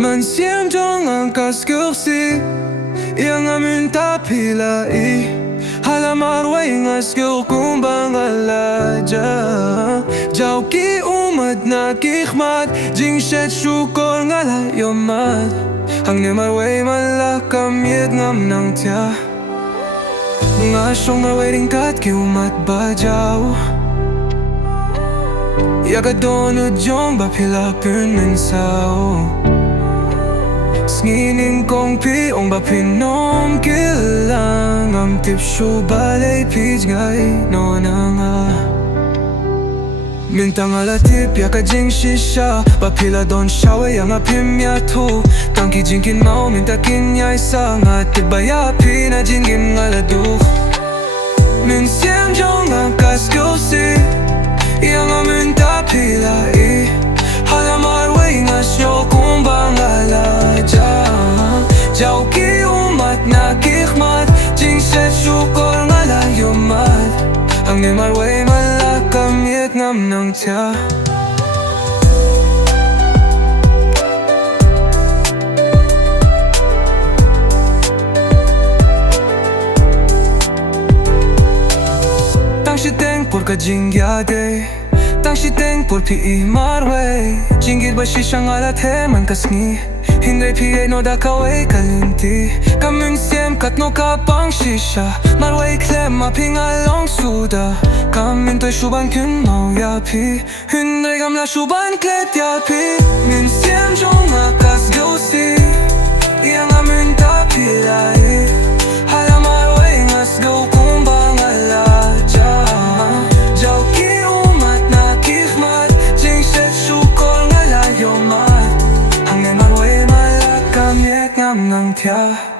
Man siam jong ang kaskursi yang amin tapilai halamar way ngas skill kumbang alaja jau ki umad na kikhmat jing shet shukor ngala yomat hang ne mar way malakam yet ngam nang tia nga shong na waiting kat ki umat bajau yaga dono jong ba pila pun sao Snginin kong pi ong ba pinom kilang am tip shu balay pij ngay no na nga Mintang ala tip ya ka jing shisha ba pila don shawe yang apim ya tu Tangki jingkin mau minta kin ya isa nga tip ba ya pi na jingin ngala du Min siem jong ang kaskusi yang aminta pila i halamar way nga syo kumbang alaja jau ki umat na kikhmat jing shet shukor ngala yomat ang ne mar way malakam yet ngam nang tia Tang shiteng por ka jing yade Tang shiteng por pi i marway Jingit ba shishang alat he man kasni Hindray pi ay no da kaway kalinti Kaming siem kat no kapang shisha Marway klem ma pingalong suda Kamin toy shuban kyun no ya pi Hindray gam la shuban klet ya pi Min siem jong akas gausi Yang amin ta pilay Halamar way ngas go kumbang alaja Jau ki umat na kikhmat Jing shet shukor ngala yomat Hang ne mar way malakam yet ngam nang tia